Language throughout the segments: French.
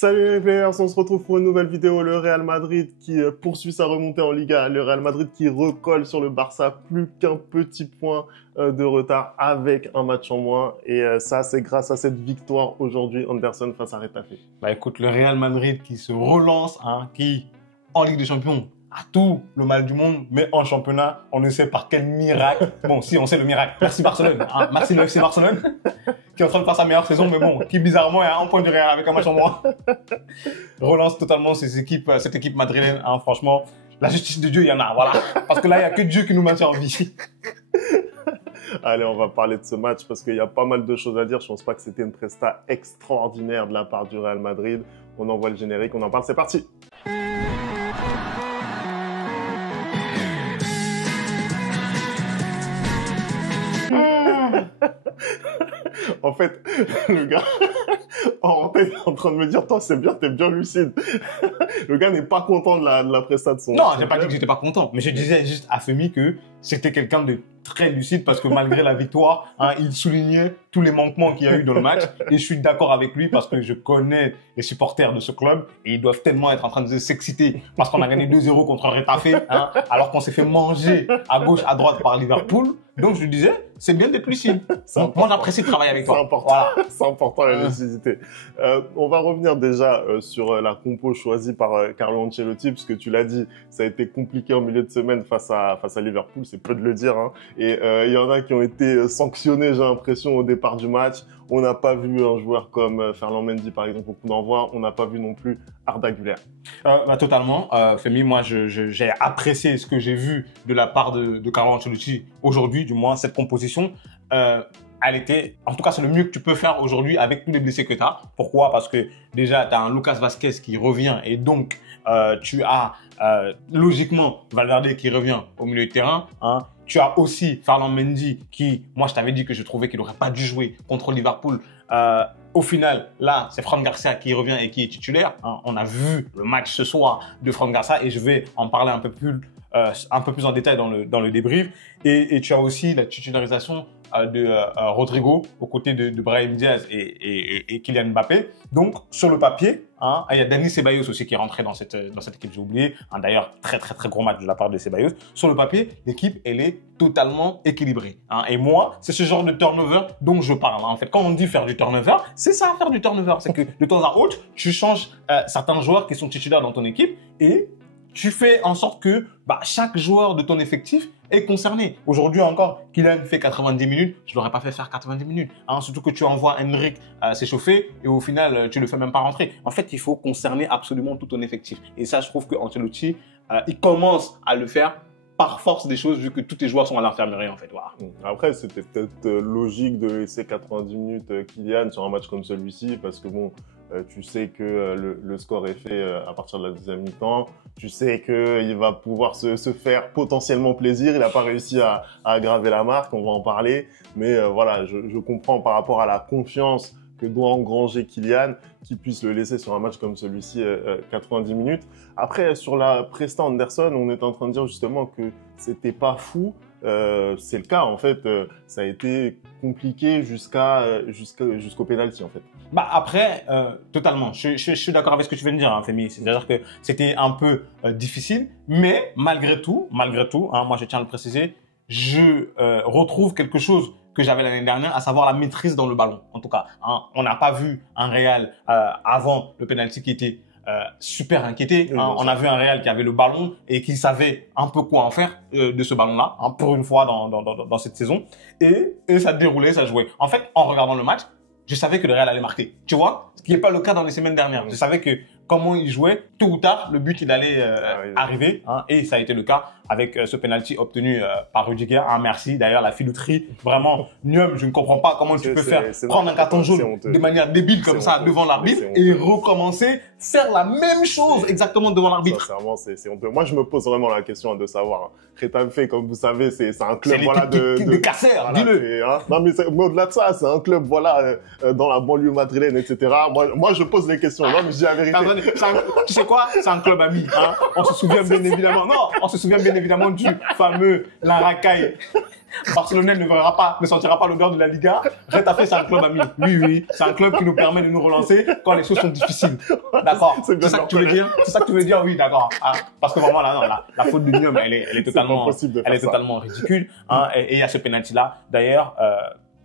Salut les players, on se retrouve pour une nouvelle vidéo. Le Real Madrid qui poursuit sa remontée en Liga. Le Real Madrid qui recolle sur le Barça, plus qu'un petit point de retard avec un match en moins. Et ça, c'est grâce à cette victoire aujourd'hui, Anderson face à Retafe. Bah écoute, le Real Madrid qui se relance, qui en Ligue des Champions a tout le mal du monde, mais en championnat, on ne sait par quel miracle. Bon, si, on sait le miracle. Merci Barcelone. Merci le FC Barcelone, qui est en train de faire sa meilleure saison, mais bon, qui bizarrement est à un point du Real avec un match en moins. Relance totalement cette équipe madrilène. Franchement, la justice de Dieu, il y en a, voilà. Parce que là, il n'y a que Dieu qui nous maintient en vie. Allez, on va parler de ce match parce qu'il y a pas mal de choses à dire. Je pense pas que c'était une presta extraordinaire de la part du Real Madrid. On envoie le générique, on en parle, c'est parti. En fait, le gars, est en train de me dire, toi, c'est bien, t'es bien lucide. Le gars n'est pas content de la prestation de son... Non, j'ai pas dit que j'étais pas content, mais je disais juste à Femi que c'était quelqu'un de très lucide parce que malgré la victoire, il soulignait tous les manquements qu'il y a eu dans le match. Et je suis d'accord avec lui parce que je connais les supporters de ce club et ils doivent tellement être en train de s'exciter parce qu'on a gagné 2-0 contre Retafe, alors qu'on s'est fait manger à gauche, à droite par Liverpool. Donc je lui disais, c'est bien d'être lucide. Moi, j'apprécie de travailler avec toi. C'est important. Voilà. C'est important la lucidité. On va revenir déjà sur la compo choisie par Carlo Ancelotti, parce que tu l'as dit, ça a été compliqué en milieu de semaine face à Liverpool, c'est peu de le dire. Et il y en a qui ont été sanctionnés, j'ai l'impression, au départ du match. On n'a pas vu un joueur comme Ferland Mendy, par exemple, au coup d'envoi. On n'a pas vu non plus Arda Güler. Totalement. Femi, moi, j'ai apprécié ce que j'ai vu de la part de Carlo Ancelotti aujourd'hui, du moins, cette composition. Elle était, en tout cas, c'est le mieux que tu peux faire aujourd'hui avec tous les blessés que tu as. Pourquoi? Parce que déjà, tu as un Lucas Vazquez qui revient et donc tu as logiquement Valverde qui revient au milieu de terrain. Tu as aussi Ferland Mendy qui, moi, je t'avais dit que je trouvais qu'il n'aurait pas dû jouer contre Liverpool. Au final, là, c'est Fran Garcia qui revient et qui est titulaire. On a vu le match ce soir de Fran Garcia et je vais en parler un peu plus en détail dans le débrief. Et tu as aussi la titularisation de Rodrigo aux côtés de Brahim Diaz et Kylian Mbappé. Donc, sur le papier, il y a Dani Ceballos aussi qui est rentré dans cette équipe, j'ai oublié. D'ailleurs, très gros match de la part de Ceballos. Sur le papier, l'équipe, elle est totalement équilibrée. Et moi, c'est ce genre de turnover dont je parle. En fait, quand on dit faire du turnover, c'est ça, faire du turnover. C'est que de temps à autre, tu changes certains joueurs qui sont titulaires dans ton équipe et tu fais en sorte que chaque joueur de ton effectif est concerné. Aujourd'hui encore, Kylian fait 90 minutes, je ne l'aurais pas fait faire 90 minutes. Surtout que tu envoies Henrik s'échauffer et au final, tu ne le fais même pas rentrer. En fait, il faut concerner absolument tout ton effectif. Et ça, je trouve que Ancelotti, il commence à le faire par force des choses, vu que tous tes joueurs sont à l'infirmerie, en fait. Voilà. Après, c'était peut-être logique de laisser 90 minutes Kylian sur un match comme celui-ci, parce que bon, tu sais que le score est fait à partir de la deuxième mi-temps. Tu sais qu'il va pouvoir se faire potentiellement plaisir. Il n'a pas réussi à aggraver la marque, on va en parler. Mais voilà, je comprends par rapport à la confiance que doit engranger Kylian, qui puisse le laisser sur un match comme celui-ci 90 minutes. Après, sur la presta Anderson, on est en train de dire justement que c'était pas fou. C'est le cas, en fait. Ça a été compliqué jusqu'au penalty, en fait. Après, totalement. Je suis d'accord avec ce que tu viens de dire, Femi. C'est-à-dire que c'était un peu difficile, mais malgré tout, moi je tiens à le préciser, je retrouve quelque chose que j'avais l'année dernière, à savoir la maîtrise dans le ballon. En tout cas, on n'a pas vu un Real avant le penalty qui était super inquiété. On a vu un Real qui avait le ballon et qui savait un peu quoi en faire de ce ballon-là, pour une fois dans cette saison. Et ça déroulait, ça jouait. En fait, en regardant le match, je savais que le Real allait marquer. Tu vois, ce qui n'est pas le cas dans les semaines dernières. Je savais que comment il jouait, tôt ou tard, le but il allait arriver. Et ça a été le cas avec ce penalty obtenu par Rudiger. Merci d'ailleurs la filouterie. Vraiment, Nium, je ne comprends pas comment tu peux faire prendre un carton jaune de manière débile comme ça devant l'arbitre et recommencer, faire la même chose exactement devant l'arbitre. Sincèrement, c'est honteux. Moi, je me pose vraiment la question de savoir. Retafe, comme vous savez, c'est un club de casseurs, dis-le. Non, mais au-delà de ça, c'est un club dans la banlieue madrilène, etc. Moi, je pose les questions. Non, mais je dis la vérité. Tu sais quoi? C'est un club ami. On se souvient bien évidemment. Non, on se souvient bien évidemment du fameux Larracaille Barcelonais ne sentira pas l'odeur de la Liga. Getafe, c'est un club ami. Oui, c'est un club qui nous permet de nous relancer quand les choses sont difficiles. D'accord. C'est ça que tu veux dire? C'est ça que tu veux dire? Oui, d'accord. Ah, parce que vraiment, là, non, la faute de Nyom, elle est totalement ridicule, hein. Et il y a ce penalty-là. D'ailleurs,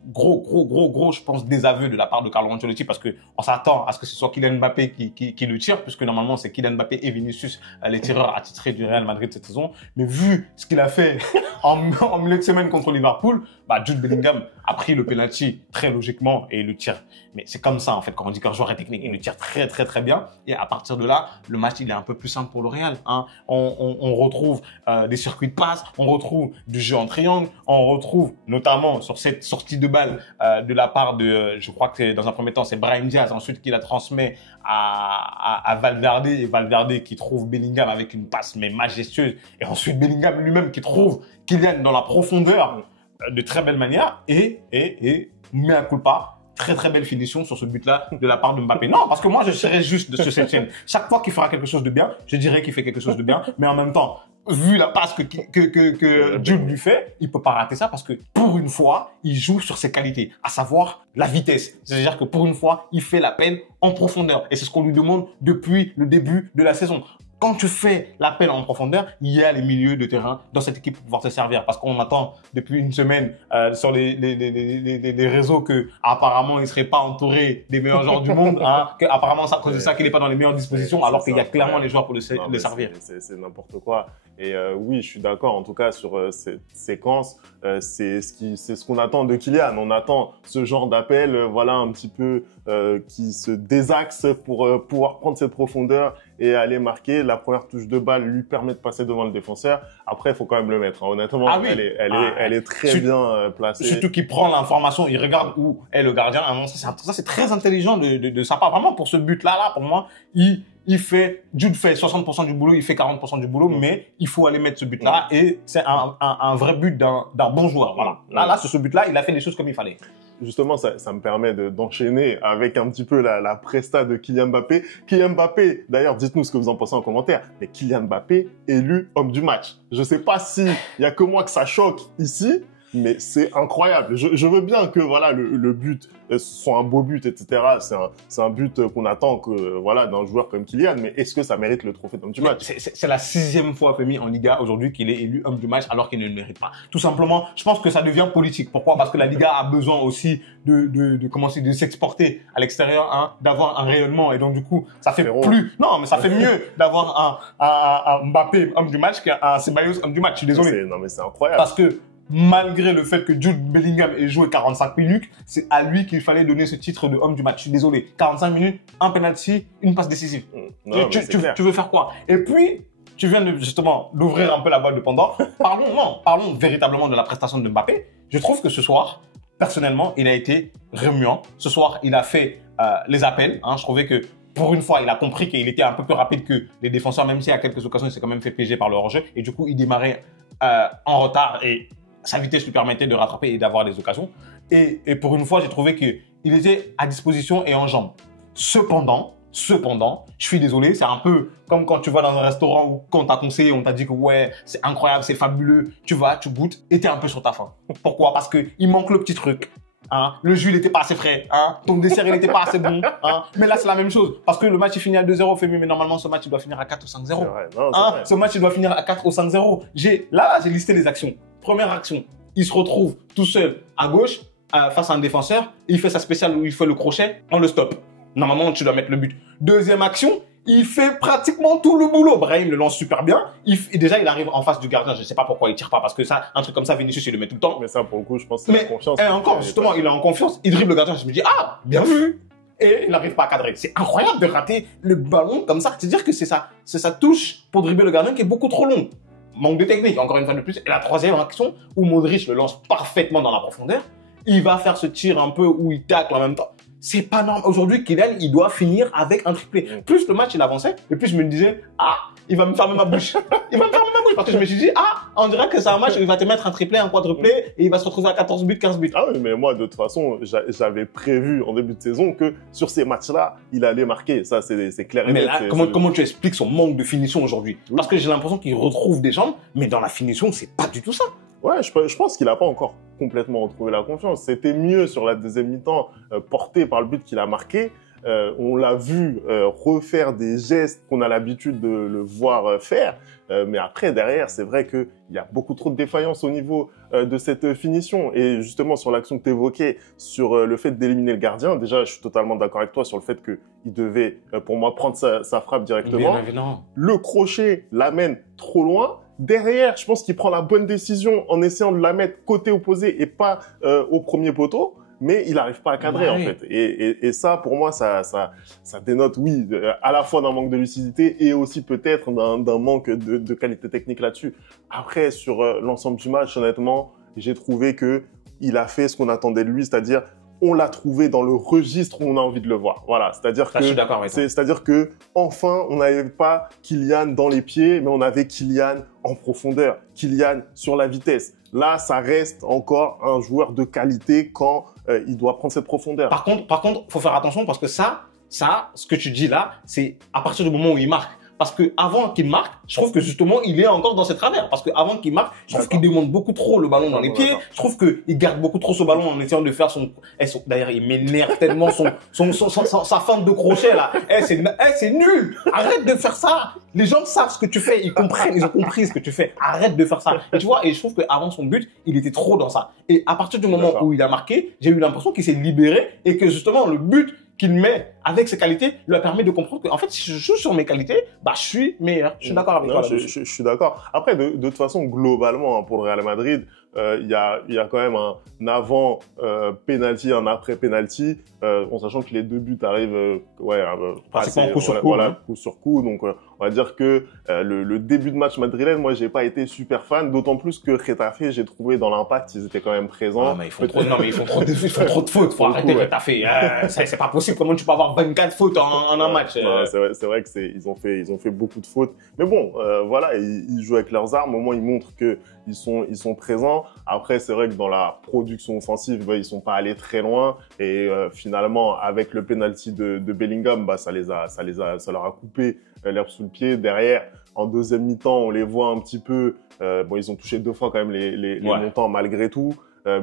gros, je pense, désaveu de la part de Carlo Ancelotti parce que on s'attend à ce que ce soit Kylian Mbappé qui le tire, puisque normalement c'est Kylian Mbappé et Vinicius les tireurs attitrés du Real Madrid cette saison. Mais vu ce qu'il a fait en milieu de semaine contre Liverpool, Jude Bellingham a pris le penalty très logiquement et il le tire. Mais c'est comme ça en fait quand on dit qu'un joueur est technique, il le tire très bien. Et à partir de là, le match il est un peu plus simple pour le Real, hein. On retrouve des circuits de passe, on retrouve du jeu en triangle, on retrouve notamment sur cette sortie de balle de la part de, je crois que dans un premier temps c'est Brahim Diaz, ensuite qui la transmet à Valverde, et Valverde qui trouve Bellingham avec une passe mais majestueuse, et ensuite Bellingham lui-même qui trouve Kylian dans la profondeur de très belle manière et mea culpa. Très belle finition sur ce but-là de la part de Mbappé. Non, parce que moi, je serais juste de ce septième. Chaque fois qu'il fera quelque chose de bien, je dirais qu'il fait quelque chose de bien. Mais en même temps, vu la passe que Jude lui fait, il peut pas rater ça parce que pour une fois, il joue sur ses qualités, à savoir la vitesse. C'est-à-dire que pour une fois, il fait l'appel en profondeur. Et c'est ce qu'on lui demande depuis le début de la saison. Quand tu fais l'appel en profondeur, il y a les milieux de terrain dans cette équipe pour pouvoir te servir. Parce qu'on attend depuis une semaine sur les réseaux que apparemment il ne serait pas entouré des meilleurs joueurs du monde, hein, que apparemment c'est à cause de ça qu'il n'est pas dans les meilleures dispositions, alors qu'il y a clairement les joueurs pour le servir. C'est n'importe quoi. Et oui, je suis d'accord en tout cas sur cette séquence. C'est ce qu'on attend de Kylian. On attend ce genre d'appel, voilà, un petit peu qui se désaxe pour pouvoir prendre cette profondeur et aller marquer. La première touche de balle lui permet de passer devant le défenseur. Après, il faut quand même le mettre, hein. Honnêtement, ah oui. Elle est très bien placée. Surtout qu'il prend l'information, il regarde où est le gardien. Ah non, ça c'est très intelligent de sa part. Vraiment, pour ce but-là, pour moi, Jude fait 60% du boulot, il fait 40% du boulot, mais il faut aller mettre ce but-là et c'est un vrai but d'un bon joueur. Voilà. Là, sur ce but-là, il a fait les choses comme il fallait. Justement, ça me permet d'enchaîner avec un petit peu la presta de Kylian Mbappé. Kylian Mbappé, d'ailleurs, dites-nous ce que vous en pensez en commentaire, mais Kylian Mbappé élu homme du match. Je sais pas si il y a que moi que ça choque ici, mais c'est incroyable. Je veux bien que voilà le but soit un beau but, etc. C'est un but qu'on attend voilà d'un joueur comme Kylian, mais est-ce que ça mérite le trophée d'homme du match? C'est la 6e fois Femi en Liga aujourd'hui qu'il est élu homme du match alors qu'il ne le mérite pas. Tout simplement, je pense que ça devient politique. Pourquoi? Parce que la Liga a besoin aussi de s'exporter à l'extérieur, hein, d'avoir un rayonnement, et donc du coup ça fait ça fait mieux d'avoir un Mbappé homme du match qu'un Ceballos homme du match. Je suis désolé. Non mais c'est incroyable. Parce que malgré le fait que Jude Bellingham ait joué 45 minutes, c'est à lui qu'il fallait donner ce titre de homme du match. Je suis désolé. 45 minutes, un penalty, une passe décisive. Tu veux faire quoi? Et puis, tu viens justement d'ouvrir un peu la boîte de Pandore. Parlons véritablement de la prestation de Mbappé. Je trouve que ce soir, personnellement, il a été remuant. Ce soir, il a fait les appels, hein. Je trouvais que pour une fois, il a compris qu'il était un peu plus rapide que les défenseurs, même si à quelques occasions, il s'est quand même fait piéger par le hors-jeu. Et du coup, il démarrait en retard et sa vitesse lui permettait de rattraper et d'avoir des occasions. Et pour une fois, j'ai trouvé qu'il était à disposition et en jambes. Cependant, je suis désolé, c'est un peu comme quand tu vas dans un restaurant où quand on t'a conseillé, on t'a dit que ouais, c'est incroyable, c'est fabuleux, tu vas, tu goûtes et t'es un peu sur ta faim. Pourquoi? Parce que il manque le petit truc. Hein, le jus il n'était pas assez frais, hein, ton dessert il n'était pas assez bon, hein, mais là c'est la même chose parce que le match il finit à 2-0, Femi, mais normalement ce match il doit finir à 4 ou 5-0. Hein, ce match il doit finir à 4 ou 5-0. J'ai listé les actions. Première action, il se retrouve tout seul à gauche face à un défenseur, il fait sa spéciale où il fait le crochet, on le stoppe. Normalement tu dois mettre le but. Deuxième action, il fait pratiquement tout le boulot. Brahim le lance super bien. Déjà, il arrive en face du gardien. Je ne sais pas pourquoi il tire pas, parce que ça, un truc comme ça, Vinicius, il le met tout le temps. Mais ça, pour le coup, je pense que c'est la confiance. Et encore, justement, il est en confiance. Il dribble le gardien. Je me dis, ah, bien vu. Et il n'arrive pas à cadrer. C'est incroyable de rater le ballon comme ça. C'est-à-dire que c'est sa touche pour dribbler le gardien qui est beaucoup trop longue. Manque de technique, encore une fois de plus. Et la troisième action, où Modric le lance parfaitement dans la profondeur. Il va faire ce tir un peu où il tacle en même temps. C'est pas normal. Aujourd'hui, Kylian, il doit finir avec un triplé. Plus le match, il avançait, et plus je me disais, ah, il va me fermer ma bouche. Il va me fermer ma bouche, parce que je me suis dit, ah, on dirait que c'est un match où il va te mettre un triplé, un quadruplé, et il va se retrouver à 14 buts, 15 buts. Ah oui, mais moi, de toute façon, j'avais prévu en début de saison que sur ces matchs-là, il allait marquer. Ça, c'est clair et net. Mais là, comment tu expliques son manque de finition aujourd'hui? Parce que j'ai l'impression qu'il retrouve des jambes, mais dans la finition, c'est pas du tout ça. Ouais, je pense qu'il n'a pas encore complètement retrouvé la confiance. C'était mieux sur la deuxième mi-temps, porté par le but qu'il a marqué. On l'a vu refaire des gestes qu'on a l'habitude de le voir faire. Mais après, derrière, c'est vrai qu'il y a beaucoup trop de défaillances au niveau de cette finition. Et justement, sur l'action que tu évoquais, sur le fait d'éliminer le gardien, déjà, je suis totalement d'accord avec toi sur le fait qu'il devait, pour moi, prendre sa frappe directement. Bien évidemment. Le crochet l'amène trop loin. Derrière, je pense qu'il prend la bonne décision en essayant de la mettre côté opposé et pas au premier poteau. Mais il n'arrive pas à cadrer, en fait. Et ça, pour moi, ça dénote, oui, à la fois d'un manque de lucidité et aussi peut-être d'un manque de qualité technique là-dessus. Après, sur l'ensemble du match, honnêtement, j'ai trouvé que il a fait ce qu'on attendait de lui, c'est-à-dire on l'a trouvé dans le registre où on a envie de le voir. Voilà, c'est-à-dire que je suis d'accord avec toi. C'est-à-dire que enfin, on n'avait pas Kylian dans les pieds, mais on avait Kylian en profondeur, Kylian sur la vitesse. Là, ça reste encore un joueur de qualité quand il doit prendre cette profondeur. Par contre, faut faire attention parce que ça, ce que tu dis là, c'est à partir du moment où il marque. Parce que avant qu'il marque, je trouve que justement, il est encore dans ses travers. Parce que avant qu'il marque, je trouve qu'il demande beaucoup trop le ballon dans les pieds. Je trouve qu'il garde beaucoup trop ce ballon en essayant de faire d'ailleurs, il m'énerve tellement sa feinte de crochet, là. C'est nul! Arrête de faire ça! Les gens savent ce que tu fais. Ils ont compris ce que tu fais. Arrête de faire ça. Et tu vois, et je trouve qu'avant son but, il était trop dans ça. Et à partir du moment où il a marqué, j'ai eu l'impression qu'il s'est libéré et que justement, le but qu'il met avec ses qualités lui a permis de comprendre que, en fait, si je joue sur mes qualités, bah, je suis meilleur. Je suis d'accord avec toi. Je suis d'accord. Après, de toute façon, globalement, pour le Real Madrid, il y a quand même un avant penalty, un après penalty, en sachant que les deux buts arrivent pratiquement coup sur coup. Voilà, coup sur coup. Donc, on va dire que le début de match madrilène, moi, j'ai pas été super fan, d'autant plus que Getafe, j'ai trouvé dans l'impact, ils étaient quand même présents. Ah, mais ils font trop de fautes. Faut arrêter Getafe. C'est pas possible. Comment tu peux avoir 24 fautes en un match? C'est vrai que ils ont fait beaucoup de fautes. Mais bon, voilà, ils jouent avec leurs armes. Au moins, ils montrent que ils sont présents. Après, c'est vrai que dans la production offensive, ils sont pas allés très loin. Et finalement, avec le penalty de Bellingham, ça leur a coupé l'herbe sous le pied. Derrière, en deuxième mi-temps, on les voit un petit peu. Ils ont touché 2 fois quand même les montants malgré tout.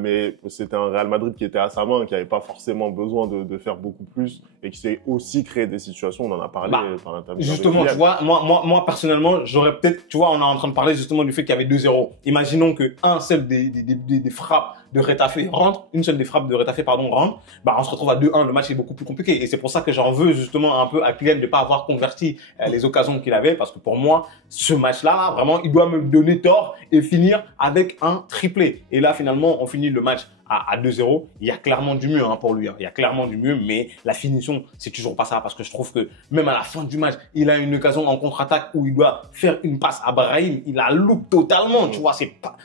Mais c'était un Real Madrid qui était à sa main, qui n'avait pas forcément besoin de faire beaucoup plus et qui s'est aussi créé des situations, on en a parlé par l'intermédiaire. Justement, tu vois, moi personnellement, j'aurais peut-être, tu vois, on est en train de parler justement du fait qu'il y avait 2-0. Imaginons que un seul des frappes de Getafe rentre, une seule des frappes de Getafe, rentre, on se retrouve à 2-1, le match est beaucoup plus compliqué. Et c'est pour ça que j'en veux justement un peu à Kylian de pas avoir converti les occasions qu'il avait, parce que pour moi, ce match-là, vraiment, il doit me donner tort et finir avec un triplé. Et là, finalement, on finit le match à 2-0. Il y a clairement du mieux pour lui. Il y a clairement du mieux, mais la finition, c'est toujours pas ça. Parce que je trouve que même à la fin du match, il a une occasion en contre-attaque où il doit faire une passe à Brahim. Il la loupe totalement. Tu vois,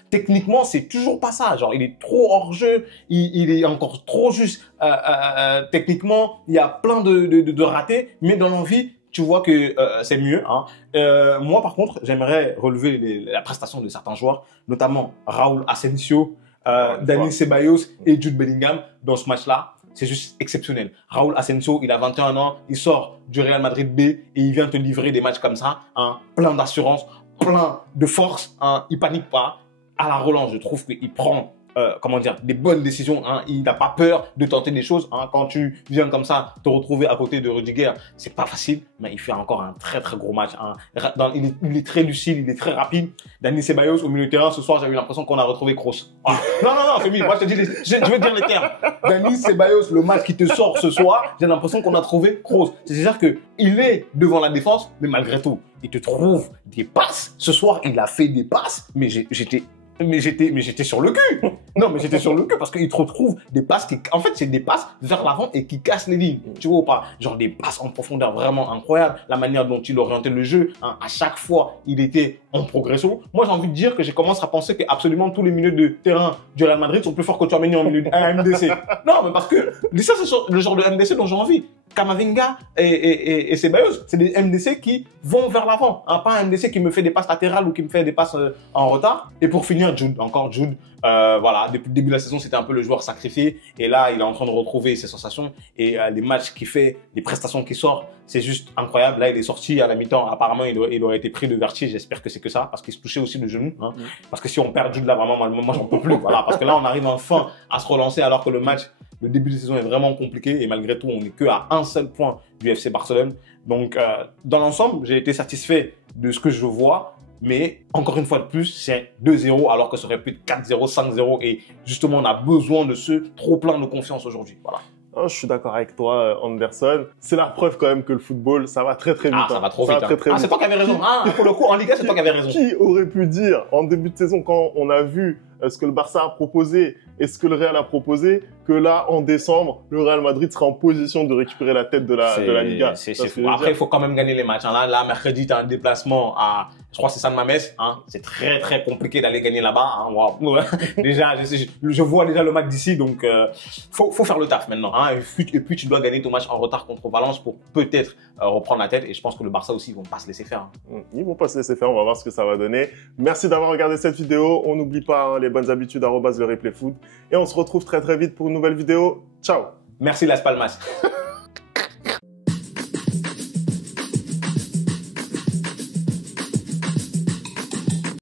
techniquement, c'est toujours pas ça. Genre, il est trop hors jeu. Il est encore trop juste. Techniquement, il y a plein de ratés, mais dans l'envie, tu vois que c'est mieux. Moi, par contre, j'aimerais relever la prestation de certains joueurs, notamment Raúl Asensio, Dani Ceballos et Jude Bellingham dans ce match-là. C'est juste exceptionnel. Raúl Asensio, il a 21 ans, il sort du Real Madrid B et il vient te livrer des matchs comme ça, plein d'assurance, plein de force, il panique pas. À la relance, je trouve qu'il prend des bonnes décisions. Il n'a pas peur de tenter des choses. Quand tu viens comme ça te retrouver à côté de Rudiger, c'est pas facile, mais il fait encore un très très gros match. Il est très lucide, il est très rapide. Dani Ceballos au milieu de terrain, ce soir, j'ai eu l'impression qu'on a retrouvé Kroos. Non, Femi, moi je te dis, je veux dire les termes. Dani Ceballos, le match qui te sort ce soir, j'ai l'impression qu'on a trouvé Kroos. C'est-à-dire que il est devant la défense, mais malgré tout, il te trouve des passes. Ce soir, il a fait des passes, mais j'étais sur le cul. Non, mais j'étais sur le cul parce qu'il te retrouve des passes en fait, c'est des passes vers l'avant et qui cassent les lignes. Tu vois ou pas? Genre des passes en profondeur vraiment incroyables. La manière dont il orientait le jeu, à chaque fois, il était en progression. Moi, j'ai envie de dire que j'ai commencé à penser que absolument tous les milieux de terrain du Real Madrid sont plus forts que Tchouaméni en milieu MDC. Non, mais parce que ça, c'est le genre de MDC dont j'ai envie. Camavinga et Ceballos, c'est des MDC qui vont vers l'avant. Pas un MDC qui me fait des passes latérales ou qui me fait des passes en retard. Et pour finir bien Jude, encore Jude. Voilà, depuis le début de la saison, c'était un peu le joueur sacrifié. Et là, il est en train de retrouver ses sensations. Et les matchs qu'il fait, les prestations qu'il sort, c'est juste incroyable. Là, il est sorti à la mi-temps. Apparemment, il aurait été pris de vertige. J'espère que c'est que ça, parce qu'il se touchait aussi le genou. Hein. Parce que si on perd Jude là, vraiment, moi, j'en peux plus. Voilà, parce que là, on arrive enfin à se relancer alors que le début de saison est vraiment compliqué. Et malgré tout, on n'est qu'à un seul point du FC Barcelone. Donc, dans l'ensemble, j'ai été satisfait de ce que je vois. Mais encore une fois de plus, c'est 2-0 alors que ça aurait pu être 4-0, 5-0. Et justement, on a besoin de ce trop plein de confiance aujourd'hui. Voilà. Oh, je suis d'accord avec toi, Anderson. C'est la preuve quand même que le football, ça va très très vite. Ah, ça va trop vite. Très, très vite. C'est toi qui avais raison. Pour le coup, en Liga, c'est toi qui avais raison. Qui aurait pu dire en début de saison, quand on a vu ce que le Barça a proposé et ce que le Real a proposé, que là, en décembre, le Real Madrid sera en position de récupérer la tête de la Liga. C'est fou. Après, il faut quand même gagner les matchs. Là, mercredi, tu as un déplacement à, je crois que c'est San Mamés. C'est très, très compliqué d'aller gagner là-bas. Wow. Déjà, je vois déjà le match d'ici, donc faut faire le taf maintenant. Et puis, tu dois gagner ton match en retard contre Valence pour peut-être reprendre la tête. Et je pense que le Barça aussi, ils vont pas se laisser faire. Ils vont pas se laisser faire. On va voir ce que ça va donner. Merci d'avoir regardé cette vidéo. On n'oublie pas les bonnes habitudes, @le replay foot. Et on se retrouve très très vite pour une nouvelle vidéo. Ciao. Merci Las Palmas.